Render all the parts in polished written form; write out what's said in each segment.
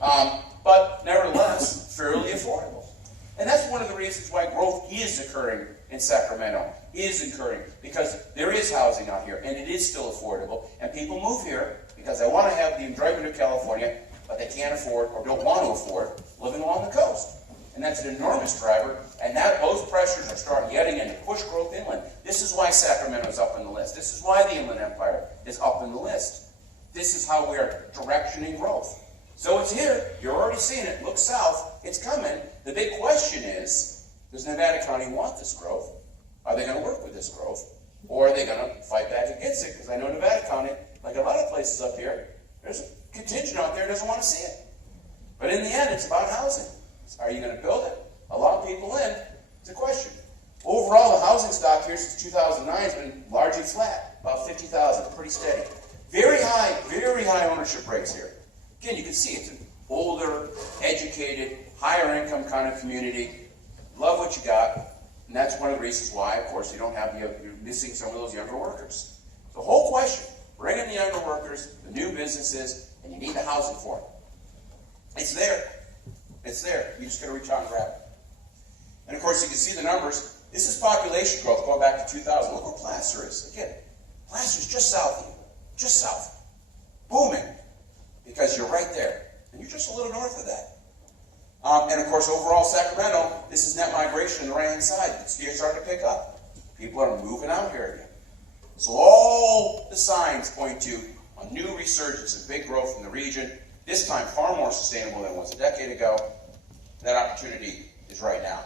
But nevertheless, fairly affordable. And that's one of the reasons why growth is occurring in Sacramento, because there is housing out here, and it is still affordable, and people move here because they want to have the enjoyment of California, but they can't afford, or don't want to afford, living along the coast. And that's an enormous driver, and those pressures are starting yet again to push growth inland. This is why Sacramento is up on the list. This is why the Inland Empire is up on the list. This is how we're directioning growth. So it's here. You're already seeing it. Look south. It's coming. The big question is, does Nevada County want this growth? Are they going to work with this growth? Or are they going to fight back against it? Because I know Nevada County, like a lot of places up here, there's a contingent out there that doesn't want to see it. But in the end, it's about housing. Are you going to build it? Allow people in? It's a question. Overall, the housing stock here since 2009 has been largely flat, about 50,000, pretty steady. Very high ownership rates here. Again, you can see it's an older, educated, higher income kind of community. Love what you got, and that's one of the reasons why, of course, you're missing some of those younger workers. The whole question, bring in the younger workers, the new businesses, and you need the housing for them. It's there. It's there. You just got to reach out and grab it. And of course, you can see the numbers. This is population growth going back to 2000. Look where Placer is. Again, Placer's just south of you. Just south. Booming. Because you're right there. And you're just a little north of that. And of course, overall Sacramento, this is net migration on the right-hand side. It's starting to pick up. People are moving out here again. So all the signs point to a new resurgence of big growth in the region. This time far more sustainable than it was a decade ago. That opportunity is right now.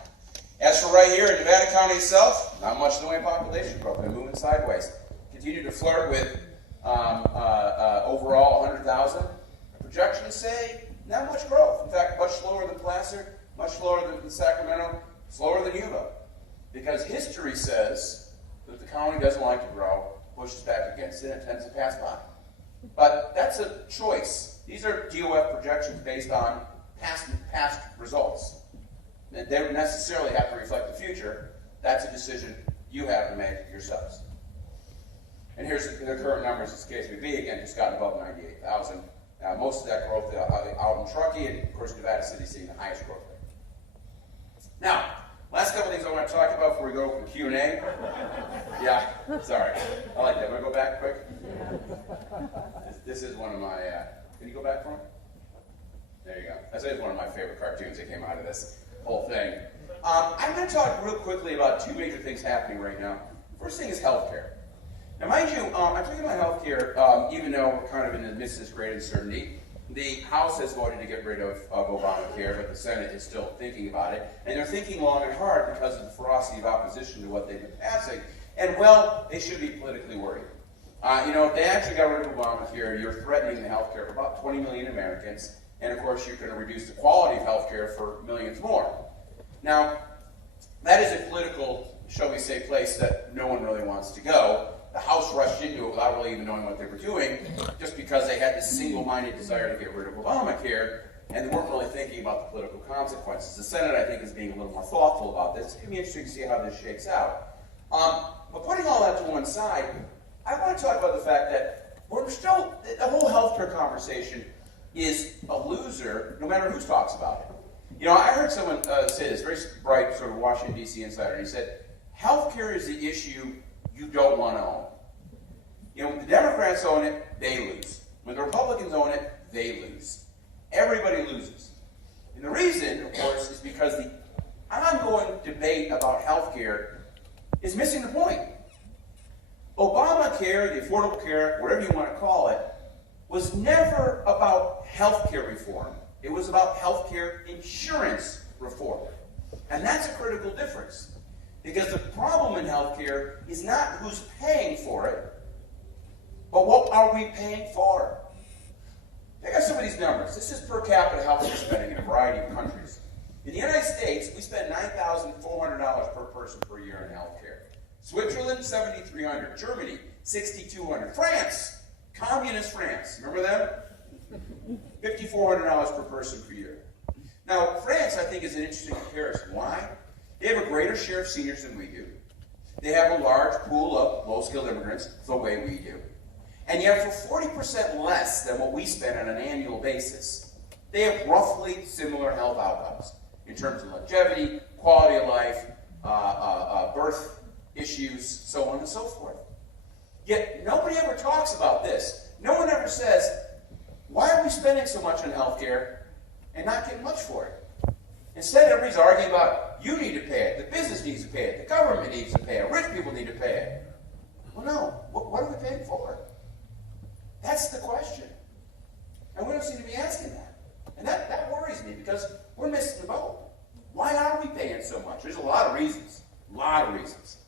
As for right here in Nevada County itself, not much in the way of population growth. They're moving sideways. Continue to flirt with overall 100,000. The projections say not much growth. In fact, much slower than Placer, much slower than Sacramento, slower than Yuba. Because history says that the county doesn't like to grow, pushes back against it, and tends to pass by. But that's a choice. These are DOF projections based on past results. They don't necessarily have to reflect the future. That's a decision you have to make yourselves. And here's the current numbers. This KSBB, again, just got above 98,000. Most of that growth out in Truckee, and of course Nevada City seeing the highest growth rate. Now, last couple things I want to talk about before we go for Q&A. Yeah, sorry. I like that. Want to go back quick? This is one of my, can you go back for me? There you go. That's one of my favorite cartoons that came out of this whole thing. I'm going to talk real quickly about two major things happening right now. First thing is healthcare. Now, mind you, I'm talking about healthcare, even though we're kind of in the midst of this great uncertainty. The House has voted to get rid of Obamacare, but the Senate is still thinking about it. And they're thinking long and hard because of the ferocity of opposition to what they've been passing. And, well, they should be politically worried. If they actually got rid of Obamacare, you're threatening the healthcare for about 20 million Americans. And, of course, you're going to reduce the quality of healthcare for millions more. Now, that is a political, shall we say, place that no one really wants to go. The House rushed into it without really even knowing what they were doing, just because they had this single-minded desire to get rid of Obamacare, and they weren't really thinking about the political consequences. The Senate, I think, is being a little more thoughtful about this. It's going to be interesting to see how this shakes out. But putting all that to one side, I want to talk about the fact that we're still, the whole healthcare conversation is a loser, no matter who talks about it. I heard someone say this, very bright sort of Washington, D.C. insider, and he said, healthcare is the issue you don't want to own. When the Democrats own it, they lose. When the Republicans own it, they lose. Everybody loses. And the reason, of course, is because the ongoing debate about healthcare is missing the point. Obamacare, the Affordable Care, whatever you want to call it, was never about healthcare reform. It was about healthcare insurance reform. And that's a critical difference. Because the problem in healthcare is not who's paying for it, but what are we paying for? I got some of these numbers. This is per capita healthcare spending in a variety of countries. In the United States, we spend $9,400 per person per year in healthcare. Switzerland, $7,300. Germany, $6,200. France, communist France. Remember them? $5,400 per person per year. Now, France, I think, is an interesting comparison. Why? They have a greater share of seniors than we do. They have a large pool of low-skilled immigrants, the way we do. And yet, for 40% less than what we spend on an annual basis, They have roughly similar health outcomes in terms of longevity, quality of life, birth issues, so on and so forth. Yet nobody ever talks about this. No one ever says, why are we spending so much on healthcare and not getting much for it? Instead, everybody's arguing about, you need to pay it, the business needs to pay it, the government needs to pay it, rich people need to pay it. Well, no. What are we paying for? That's the question. And we don't seem to be asking that. And that worries me, because we're missing the boat. Why are we paying so much? There's a lot of reasons. A lot of reasons.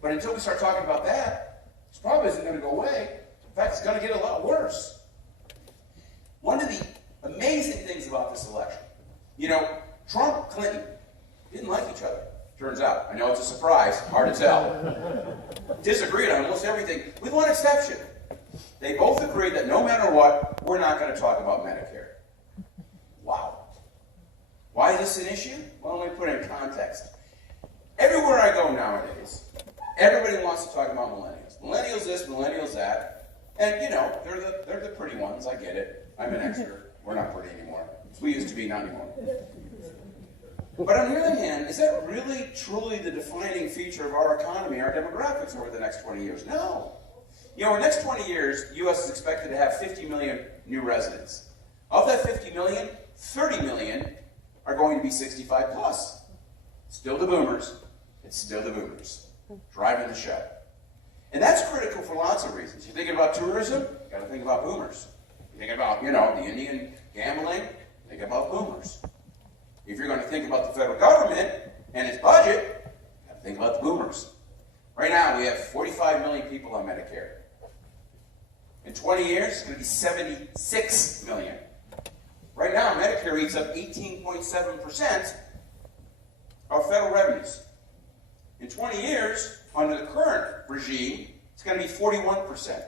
But until we start talking about that, this problem isn't going to go away. In fact, it's going to get a lot worse. One of the amazing things about this election, Trump, Clinton didn't like each other, turns out. I know it's a surprise, hard to tell. Disagreed on almost everything, with one exception. They both agreed that no matter what, we're not going to talk about Medicare. Wow. Why is this an issue? Well, let me put it in context. Everywhere I go nowadays, everybody wants to talk about millennials. Millennials this, millennials that. And, they're the pretty ones. I get it. I'm an extra. We're not pretty anymore. We used to be, not anymore. But on the other hand, is that really, truly the defining feature of our economy, our demographics over the next 20 years? No. Over the next 20 years, the U.S. is expected to have 50 million new residents. Of that 50 million, 30 million are going to be 65 plus. Still the boomers. It's still the boomers. Driving the show. And that's critical for lots of reasons. You're thinking about tourism, you've got to think about boomers. You're thinking about, the Indian gambling, think about boomers. If you're going to think about the federal government and its budget, you've got to think about the boomers. Right now, we have 45 million people on Medicare. In 20 years, it's going to be 76 million. Right now, Medicare eats up 18.7% of federal revenues. In 20 years, under the current regime, it's going to be 41%.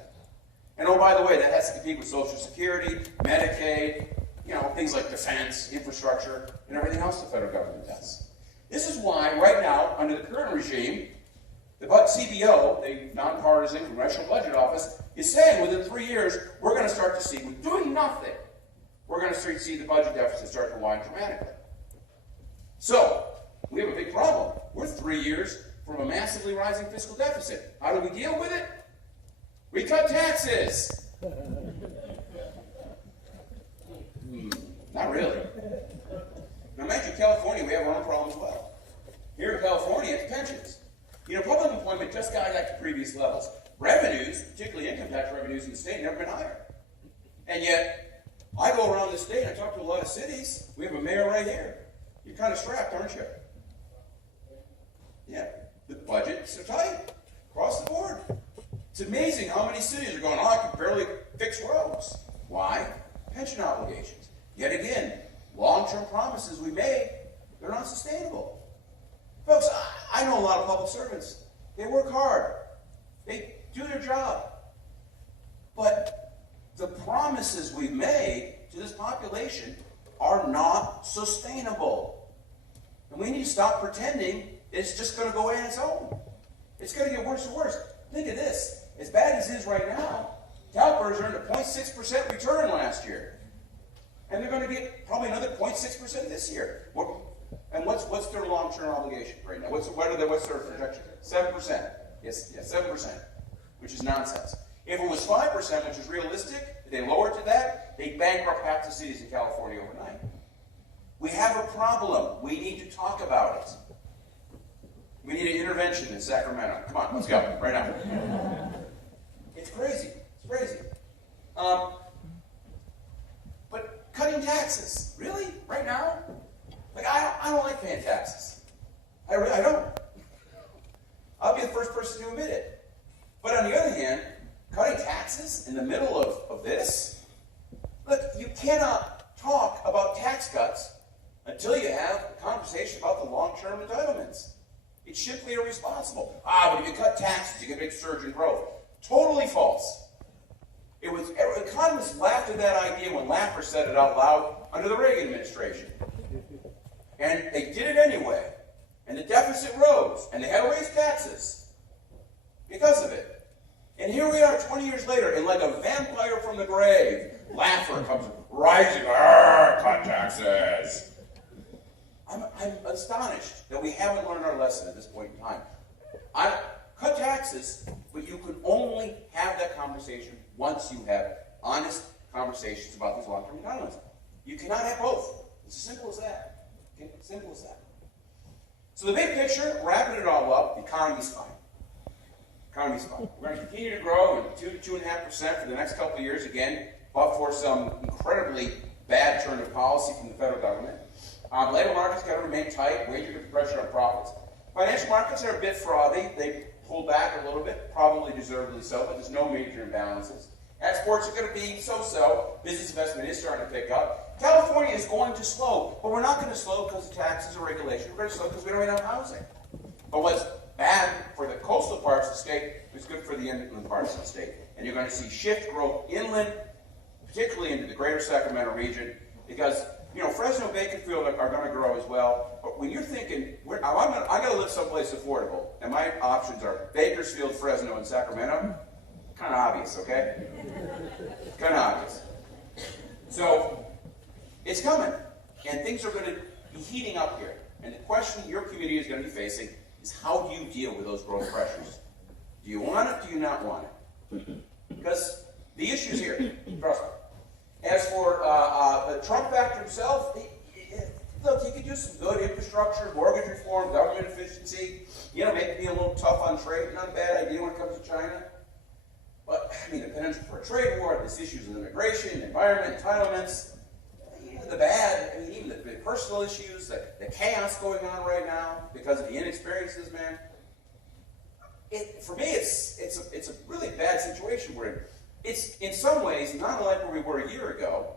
And oh, by the way, that has to compete with Social Security, Medicaid, things like defense, infrastructure, and everything else the federal government does. This is why, right now, under the current regime, the CBO, the Nonpartisan Congressional Budget Office, is saying within 3 years, we're going to start to see, with doing nothing, we're going to start to see the budget deficit start to widen dramatically. So, we have a big problem. We're 3 years from a massively rising fiscal deficit. How do we deal with it? We cut taxes. Not really. Now, mind you, California, we have our own problem as well. Here in California, it's pensions. Public employment just got back to previous levels. Revenues, particularly income tax revenues in the state, never been higher. And yet, I go around the state, I talk to a lot of cities. We have a mayor right here. You're kind of strapped, aren't you? Yeah. The budgets are tight across the board. It's amazing how many cities are going, I can barely fix roads. Why? Pension obligations. Yet again, long-term promises we made, they're not sustainable. Folks, I know a lot of public servants. They work hard. They do their job. But the promises we've made to this population are not sustainable. And we need to stop pretending it's just going to go away on its own. It's going to get worse and worse. Think of this. As bad as it is right now, CalPERS earned a 0.6% return last year. And they're going to get probably another 0.6% this year. And what's their long-term obligation right now? What's their projection? 7%. Yes, 7%, which is nonsense. If it was 5%, which is realistic, if they lower it to that, they'd bankrupt half the cities in California overnight. We have a problem. We need to talk about it. We need an intervention in Sacramento. Come on, let's go, right now. It's crazy. It's crazy. But cutting taxes, really? Right now? I don't like paying taxes. I don't. I'll be the first person to admit it. But on the other hand, cutting taxes in the middle of this? Look, you cannot talk about tax cuts until you have a conversation about the long-term entitlements. It's simply irresponsible. But if you cut taxes, you get a big surge in growth. Totally false. Economists laughed at that idea when Laffer said it out loud under the Reagan administration. And they did it anyway. And the deficit rose. And they had to raise taxes because of it. And here we are 20 years later, and like a vampire from the grave, Laffer comes rising. cut taxes. I'm astonished that we haven't learned our lesson at this point in time. Cut taxes, but you can only have that conversation once you have honest conversations about these long-term entitlements. You cannot have both. It's as simple as that. Okay? Simple as that. So the big picture, wrapping it all up, the economy's fine. Economy's fine. We're going to continue to grow at 2 to 2.5% for the next couple of years, again, but for some incredibly bad turn of policy from the federal government. Labor markets got to remain tight, wage pressure on profits. Financial markets are a bit frothy. They pulled back a little bit, probably deservedly so, but there's no major imbalances. Exports are going to be so-so. Business investment is starting to pick up. California is going to slow, but we're not going to slow because of taxes or regulation. We're going to slow because we don't have enough housing. But what's bad for the coastal parts of the state is good for the inland parts of the state. And you're going to see shift growth inland, particularly into the greater Sacramento region, because Fresno, Bakersfield are going to grow as well. But when you're thinking, I got to live someplace affordable, and my options are Bakersfield, Fresno, and Sacramento. Kind of obvious, okay? Kind of obvious. So it's coming, and things are going to be heating up here. And the question your community is going to be facing is, how do you deal with those growth pressures? Do you want it? Do you not want it? Because the issue's here. Trust me. As for the Trump factor himself, look, he could do some good infrastructure, mortgage reform, government efficiency, maybe be a little tough on trade. Not a bad idea when it comes to China. But, the potential for a trade war, this issues of immigration, environment, entitlements, even the bad, even the personal issues, the chaos going on right now because of the inexperiences, man. For me, it's a really bad situation we're in. It's, in some ways, not unlike where we were a year ago,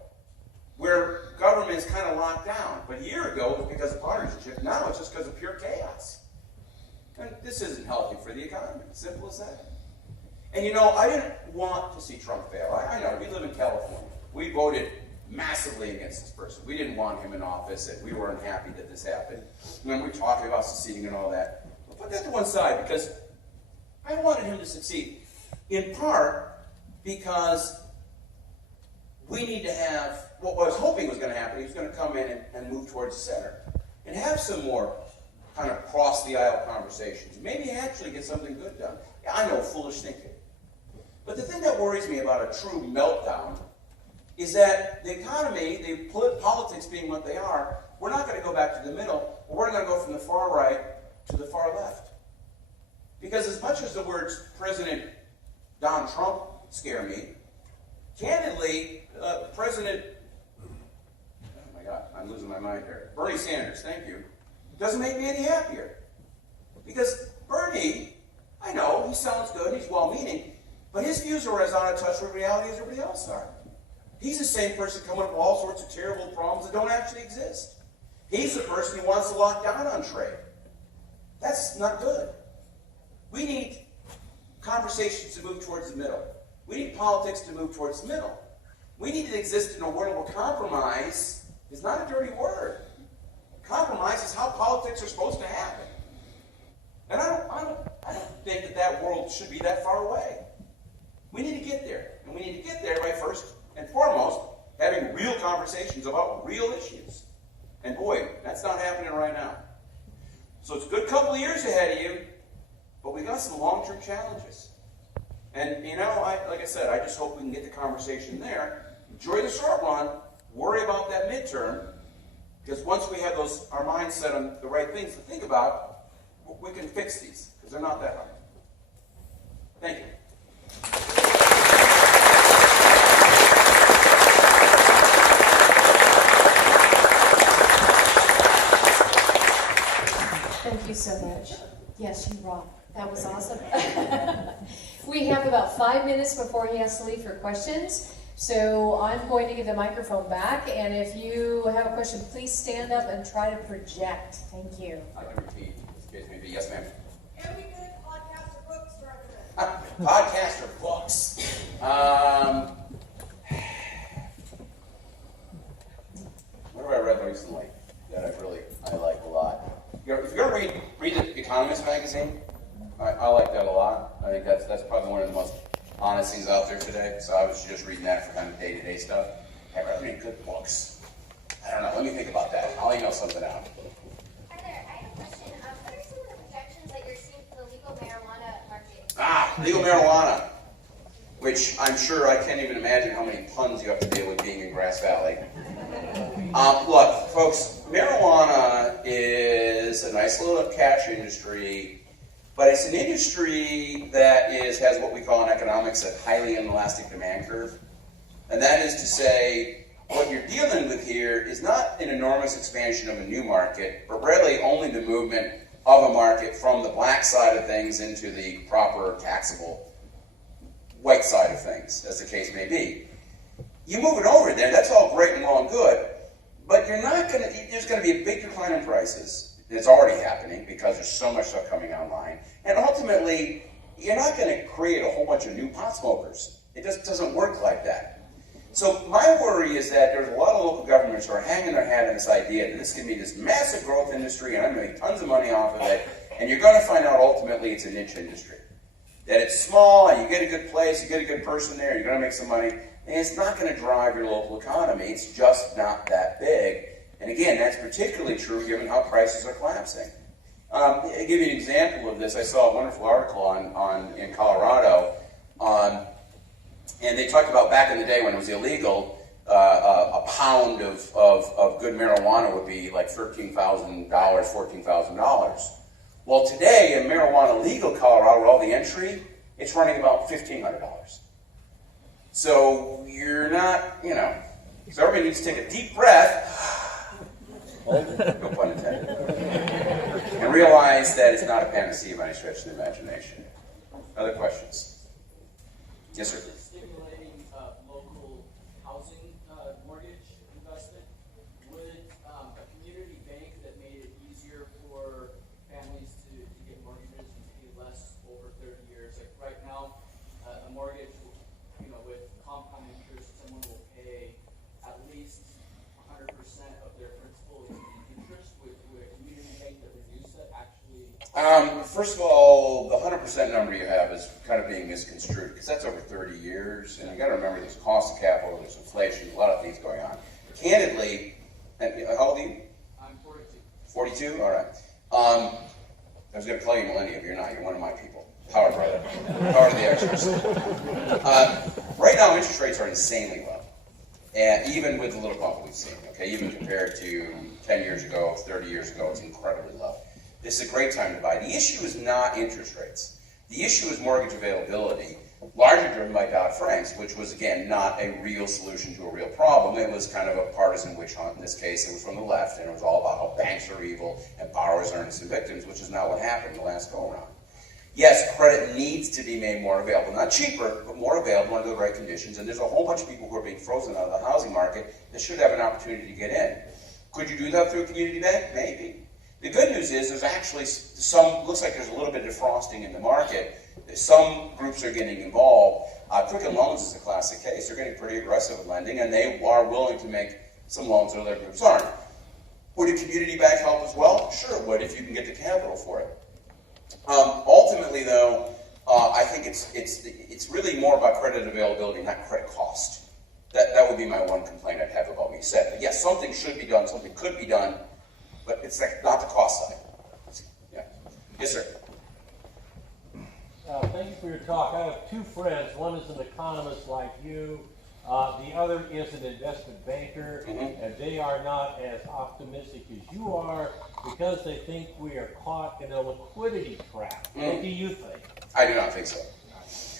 where government is kind of locked down. But a year ago, it was because of partisanship. Now it's just because of pure chaos. And this isn't healthy for the economy. Simple as that. And I didn't want to see Trump fail. I know, we live in California. We voted massively against this person. We didn't want him in office, and we were unhappy that this happened. When we're talking about seceding and all that, we'll put that to one side, because I wanted him to succeed. In part, because we need to have, what I was hoping was going to happen, he was going to come in and move towards the center, and have some more kind of cross-the-aisle conversations. Maybe actually get something good done. I know, foolish thinking. But the thing that worries me about a true meltdown is that the economy, the politics being what they are, we're not going to go back to the middle, but we're going to go from the far right to the far left. Because as much as the words President Donald Trump scare me, candidly, President, oh my God, I'm losing my mind here, Bernie Sanders, thank you, doesn't make me any happier. Because Bernie, I know, he sounds good, he's well-meaning, but his views are as out of touch with reality as everybody else are. He's the same person coming up with all sorts of terrible problems that don't actually exist. He's the person who wants to lock down on trade. That's not good. We need conversations to move towards the middle. We need politics to move towards the middle. We need to exist in a world where compromise is not a dirty word. Compromise is how politics are supposed to happen. And I don't think that world should be that far away. We need to get there. And we need to get there by first and foremost having real conversations about real issues. And boy, that's not happening right now. So it's a good couple of years ahead of you, but we got some long-term challenges. And like I said, I just hope we can get the conversation there. Enjoy the short run, worry about that midterm, because once we have our minds set on the right things to think about, we can fix these, because they're not that hard. Thank you. Thank you so much. Yes, you rock. That was awesome. We have about 5 minutes before he has to leave for questions. So I'm going to give the microphone back, and if you have a question, please stand up and try to project. Thank you. I can repeat. Maybe yes, ma'am. Can we good podcast or books to recommend? Podcast or books? What have I read recently that I like a lot? If you're going to read the Economist magazine, I like that a lot. I think that's probably one of the most honest things out there today. So I was just reading that for kind of day-to-day stuff. Have I read any good books? Let me think about that. I'll email something out. I have a question. What are some of the projections that you're seeing for the legal marijuana market? Legal marijuana, which I'm sure I can't even imagine how many puns you have to deal with being in Grass Valley. Look, folks, marijuana is a nice little cash industry, but it's an industry that has what we call in economics a highly inelastic demand curve. And that is to say, what you're dealing with here is not an enormous expansion of a new market, but really only the movement of a market from the black side of things into the proper taxable white side of things, as the case may be. You move it over there, that's all great and well and good, but there's going to be a big decline in prices. It's already happening because there's so much stuff coming online. And ultimately, you're not going to create a whole bunch of new pot smokers. It just doesn't work like that. So my worry is that there's a lot of local governments who are hanging their hat on this idea that this can be this massive growth industry and I'm going to make tons of money off of it, and you're going to find out ultimately it's a niche industry. That it's small and you get a good place, you get a good person there, you're going to make some money, and it's not going to drive your local economy. It's just not that big. And again, that's particularly true given how prices are collapsing. I'll give you an example of this. I saw a wonderful article in Colorado and they talked about back in the day when it was illegal, a pound of good marijuana would be like $13,000, $14,000. Well, today in marijuana legal Colorado, with all the entry, it's running about $1,500. So you're not, so everybody needs to take a deep breath, no pun intended, and realize that it's not a panacea by any stretch of the imagination. Other questions? Yes, sir. Stimulating local housing mortgage investment. Would a community bank that made it easier for families to get mortgages and pay less over 30 years? Like right now, a mortgage, with compound interest, someone will pay at least 100% of their principal in interest. Would a community bank that reduce that actually? First of all, the 100% number you have is kind of being misconstrued because that's over 30 years, and you got to remember there's cost of capital, there's inflation, a lot of things going on. Candidly, how old are you? I'm 42. 42? All right. I was going to call you millennium, you're not. You're one of my people. Power brother. Power to the exorcist. Right now, interest rates are insanely low, and even with the little bump we've seen, okay, even compared to 10 years ago, 30 years ago, it's incredibly low. This is a great time to buy. The issue is not interest rates. The issue is mortgage availability, largely driven by Dodd-Frank's, which was, again, not a real solution to a real problem. It was kind of a partisan witch hunt. In this case, it was from the left, and it was all about how banks are evil and borrowers are innocent victims, which is not what happened in the last go-around. Yes, credit needs to be made more available. Not cheaper, but more available under the right conditions. And there's a whole bunch of people who are being frozen out of the housing market that should have an opportunity to get in. Could you do that through a community bank? Maybe. The good news is there's actually looks like there's a little bit of defrosting in the market. Some groups are getting involved. Quicken Loans is a classic case. They're getting pretty aggressive with lending, and they are willing to make some loans that other groups aren't. Would a community bank help as well? Sure it would, if you can get the capital for it. Ultimately, though, I think it's really more about credit availability, not credit cost. That would be my one complaint I'd have about what you said. But yes, something should be done, something could be done, but it's not the cost side. Yeah. Yes, sir. Thank you for your talk. I have two friends. One is an economist like you. The other is an investment banker, and they are not as optimistic as you are because they think we are caught in a liquidity trap. What do you think? I do not think so.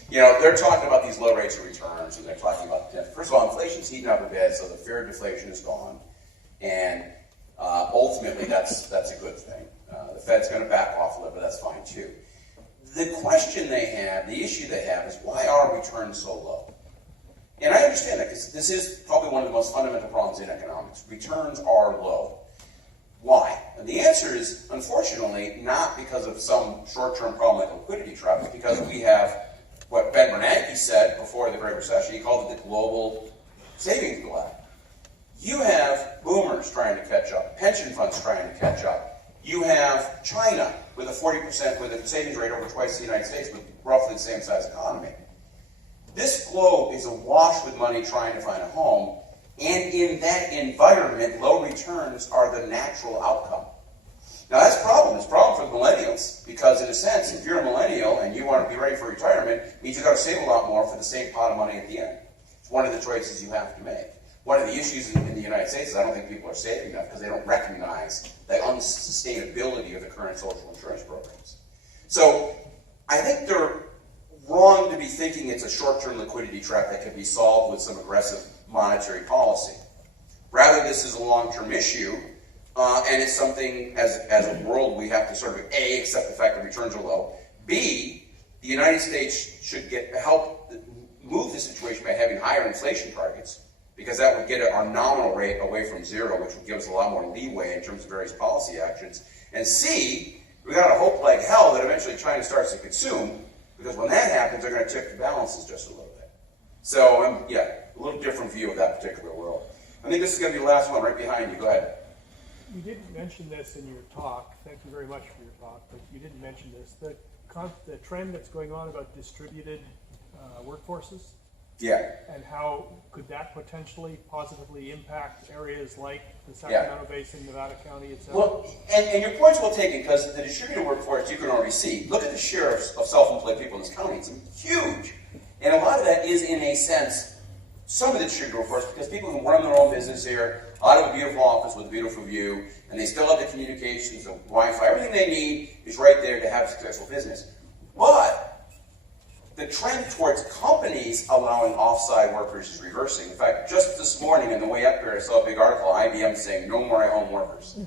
They're talking about these low rates of returns, and they're talking about, first of all, inflation's heating up a bit, so the fear of deflation is gone, and ultimately that's a good thing. The Fed's going to back off a little bit, that's fine too. The question they have, the issue they have, is why are returns so low? And I understand that because this is probably one of the most fundamental problems in economics. Returns are low. Why? And the answer is, unfortunately, not because of some short-term problem like liquidity trap. It's because we have what Ben Bernanke said before the Great Recession. He called it the global savings glut. You have boomers trying to catch up, pension funds trying to catch up. You have China with a 40%, with a savings rate over twice the United States, with roughly the same size economy. This globe is awash with money trying to find a home, And in that environment, low returns are the natural outcome. Now that's a problem. It's a problem for millennials because in a sense, if you're a millennial and you want to be ready for retirement, it means you've got to save a lot more for the same pot of money at the end. It's one of the choices you have to make. One of the issues in the United States is I don't think people are saving enough because they don't recognize the unsustainability of the current social insurance programs. So I think they're wrong to be thinking it's a short-term liquidity trap that can be solved with some aggressive monetary policy. Rather, this is a long-term issue, and it's something as a world we have to sort of A, accept the fact that returns are low, B, the United States should help move the situation by having higher inflation targets, because that would get our nominal rate away from zero, which would give us a lot more leeway in terms of various policy actions. And C, we got to hope like hell that eventually China starts to consume, because when that happens, they're going to tip the balances just a little bit. So, yeah, a little different view of that particular world. I think this is going to be the last one right behind you. Go ahead. You didn't mention this in your talk. Thank you very much for your talk, but you didn't mention this. The trend that's going on about distributed workforces. Yeah. And how could that potentially positively impact areas like the Sacramento Basin, Nevada County, etc.? Well, and your point's well taken, because the distributed workforce you can already see. Look at the share of self-employed people in this county. It's huge. And a lot of that is, in a sense, some of the distributed workforce, because people can run their own business here, out of a beautiful office with a beautiful view, and they still have the communications, the Wi-Fi, everything they need is right there to have a successful business. But the trend towards companies allowing off-site workers is reversing. In fact, just this morning on the way up here, I saw a big article, IBM saying, no more at-home workers.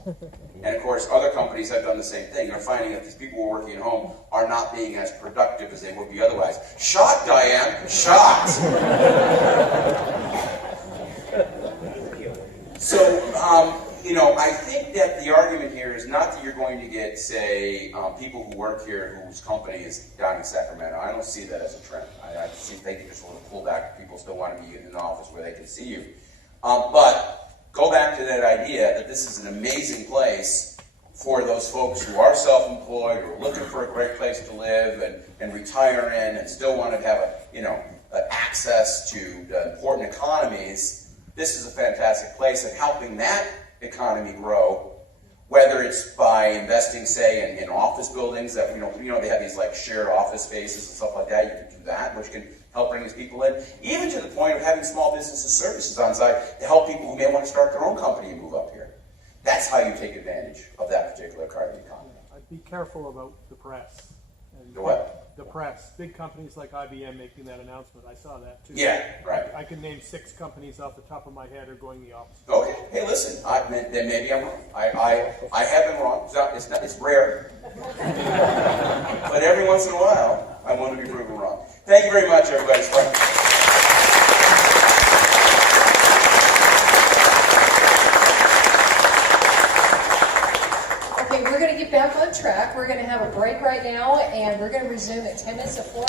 And of course, other companies have done the same thing. They're finding that these people who are working at home are not being as productive as they would be otherwise. Shocked, Diane, shocked. So, I think that the argument here is not that you're going to get, say, people who work here whose company is down in Sacramento. I don't see that as a trend. I think they can just sort of pull back. People still want to be in an office where they can see you. But go back to that idea that this is an amazing place for those folks who are self-employed or looking for a great place to live and retire in and still want to have access to the important economies. This is a fantastic place, and helping that economy grow, whether it's by investing, say, in office buildings that they have these like shared office spaces and stuff like that. You can do that, which can help bring these people in, even to the point of having small businesses services on site to help people who may want to start their own company and move up here. That's how you take advantage of that particular part of the economy. I'd be careful about the press. And The what? The press. Big companies like IBM making that announcement. I saw that too. Yeah, right. I can name 6 companies off the top of my head are going the opposite. Okay. Hey, listen. Then maybe I'm wrong. I have been wrong. It's rare, but every once in a while, I want to be proven wrong. Thank you very much, everybody. It's fun. Okay, we're going to get back on track. We're going to have a break right now, and we're going to resume at 10 minutes to 4.